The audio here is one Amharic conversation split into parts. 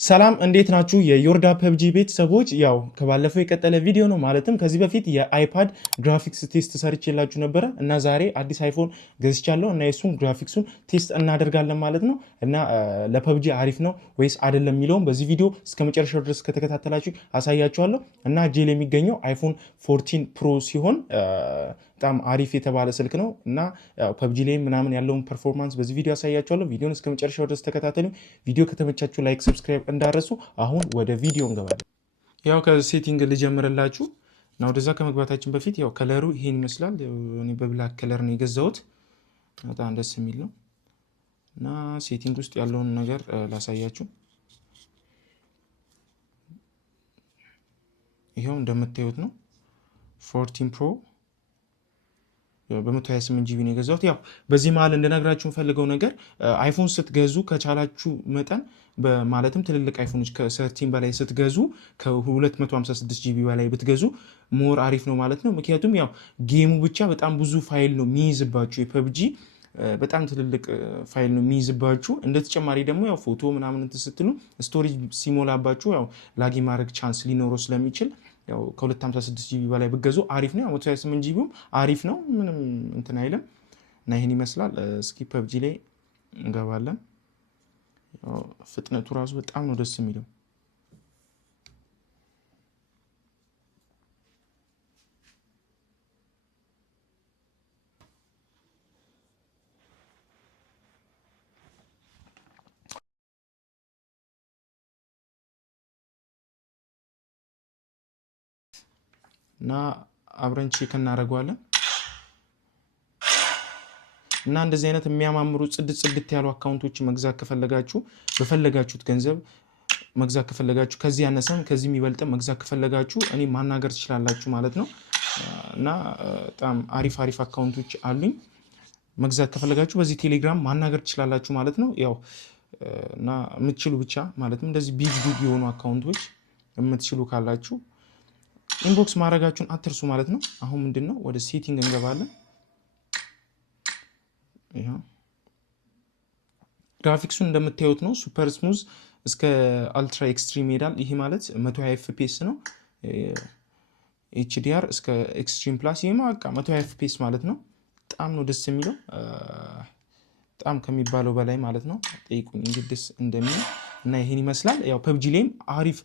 ሰላም እንዴት ናችሁ? የዮርዳ ፐብጂ ቤተሰቦች ያው ከባለፈው የቀጠለ ቪዲዮ ነው። ማለትም ከዚህ በፊት የአይፓድ ግራፊክስ ቴስት ሰርቼላችሁ ነበረ እና ዛሬ አዲስ አይፎን ገዝቻለሁ እና የሱን ግራፊክሱን ቴስት እናደርጋለን ማለት ነው። እና ለፐብጂ አሪፍ ነው ወይስ አይደለም የሚለውን በዚህ ቪዲዮ እስከ መጨረሻው ድረስ ከተከታተላችሁ አሳያችኋለሁ። እና ጄል የሚገኘው አይፎን 14 ፕሮ ሲሆን በጣም አሪፍ የተባለ ስልክ ነው እና ፐብጂ ላይ ምናምን ያለውን ፐርፎርማንስ በዚህ ቪዲዮ አሳያችኋለሁ። ቪዲዮን እስከ መጨረሻው ድረስ ተከታተሉ። ቪዲዮ ከተመቻችሁ ላይክ፣ ሰብስክራይብ እንዳረሱ። አሁን ወደ ቪዲዮ እንገባለን። ያው ከሴቲንግ ልጀምርላችሁ እና ወደዛ ከመግባታችን በፊት ያው ከለሩ ይሄን ይመስላል። እኔ በብላክ ከለር ነው የገዛሁት። በጣም ደስ የሚል ነው እና ሴቲንግ ውስጥ ያለውን ነገር ላሳያችሁ። ይሄው እንደምታዩት ነው 14 ፕሮ በ128 ጂቢ ነው የገዛሁት። ያው በዚህ መሀል እንደነግራችሁ ፈልገው ነገር አይፎን ስትገዙ ከቻላችሁ መጠን ማለትም ትልልቅ አይፎኖች ከ13 በላይ ስትገዙ ከ256 ጂቢ በላይ ብትገዙ ሞር አሪፍ ነው ማለት ነው። ምክንያቱም ያው ጌሙ ብቻ በጣም ብዙ ፋይል ነው የሚይዝባችሁ። የፐብጂ በጣም ትልልቅ ፋይል ነው የሚይዝባችሁ። እንደተጨማሪ ደግሞ ያው ፎቶ ምናምን ስትሉ ስቶሬጅ ሲሞላባችሁ ያው ላጊ ማድረግ ቻንስ ሊኖረው ስለሚችል ያው ከ256 ጂቢ በላይ ብገዙ አሪፍ ነው። 128 ጂቢም አሪፍ ነው፣ ምንም እንትን አይልም እና ይሄን ይመስላል። እስኪ ፐብጂ ላይ እንገባለን። ያው ፍጥነቱ ራሱ በጣም ነው ደስ የሚለው። እና አብረን ቼክ እናደርገዋለን። እና እንደዚህ አይነት የሚያማምሩ ጽድት ያሉ አካውንቶች መግዛት ከፈለጋችሁ በፈለጋችሁት ገንዘብ መግዛት ከፈለጋችሁ ከዚህ ያነሰም ከዚህ የሚበልጥም መግዛት ከፈለጋችሁ እኔ ማናገር ትችላላችሁ ማለት ነው። እና በጣም አሪፍ አካውንቶች አሉኝ። መግዛት ከፈለጋችሁ በዚህ ቴሌግራም ማናገር ትችላላችሁ ማለት ነው። ያው እና የምትችሉ ብቻ ማለትም እንደዚህ ቢግ የሆኑ አካውንቶች የምትችሉ ካላችሁ ኢንቦክስ ማድረጋችሁን አትርሱ ማለት ነው። አሁን ምንድነው ወደ ሴቲንግ እንገባለን። ይሄ ግራፊክሱን እንደምታዩት ነው። ሱፐር ስሙዝ እስከ አልትራ ኤክስትሪም ይሄዳል። ይሄ ማለት 120 ኤፍፒኤስ ነው። ኤችዲአር እስከ ኤክስትሪም ፕላስ ይሄማ በቃ 120 ኤፍፒኤስ ማለት ነው። በጣም ነው ደስ የሚለው፣ በጣም ከሚባለው በላይ ማለት ነው። ጠይቁኝ እንግዲህ ደስ እንደሚል እና ይሄን ይመስላል። ያው ፐብጂ ላይም አሪፍ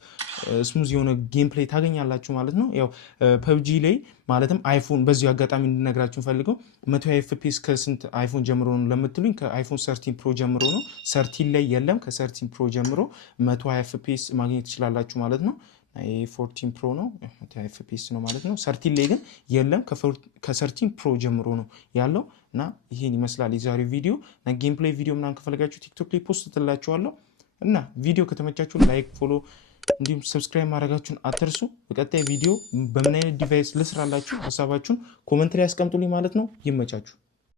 ስሙዝ የሆነ ጌም ፕሌይ ታገኛላችሁ ማለት ነው። ያው ፐብጂ ላይ ማለትም አይፎን በዚሁ አጋጣሚ እንድነግራችሁ ፈልገው 120 ኤፍፒኤስ ከስንት አይፎን ጀምሮ ነው ለምትሉኝ ከአይፎን 13 ፕሮ ጀምሮ ነው። 13 ላይ የለም። ከ13 ፕሮ ጀምሮ 120 ኤፍፒኤስ ማግኘት ትችላላችሁ ማለት ነው። ይሄ 14 ፕሮ ነው 120 ኤፍፒኤስ ነው ማለት ነው። 13 ላይ ግን የለም። ከ13 ፕሮ ጀምሮ ነው ያለው እና ይሄን ይመስላል የዛሬው ቪዲዮ። እና ጌም ፕሌይ ቪዲዮ ምናምን ከፈለጋችሁ ቲክቶክ ላይ ፖስት ትላችኋለሁ። እና ቪዲዮ ከተመቻችሁ ላይክ፣ ፎሎ እንዲሁም ሰብስክራይብ ማድረጋችሁን አትርሱ። በቀጣይ ቪዲዮ በምን አይነት ዲቫይስ ልስራላችሁ ሀሳባችሁን ኮመንት ላይ ያስቀምጡልኝ ማለት ነው። ይመቻችሁ።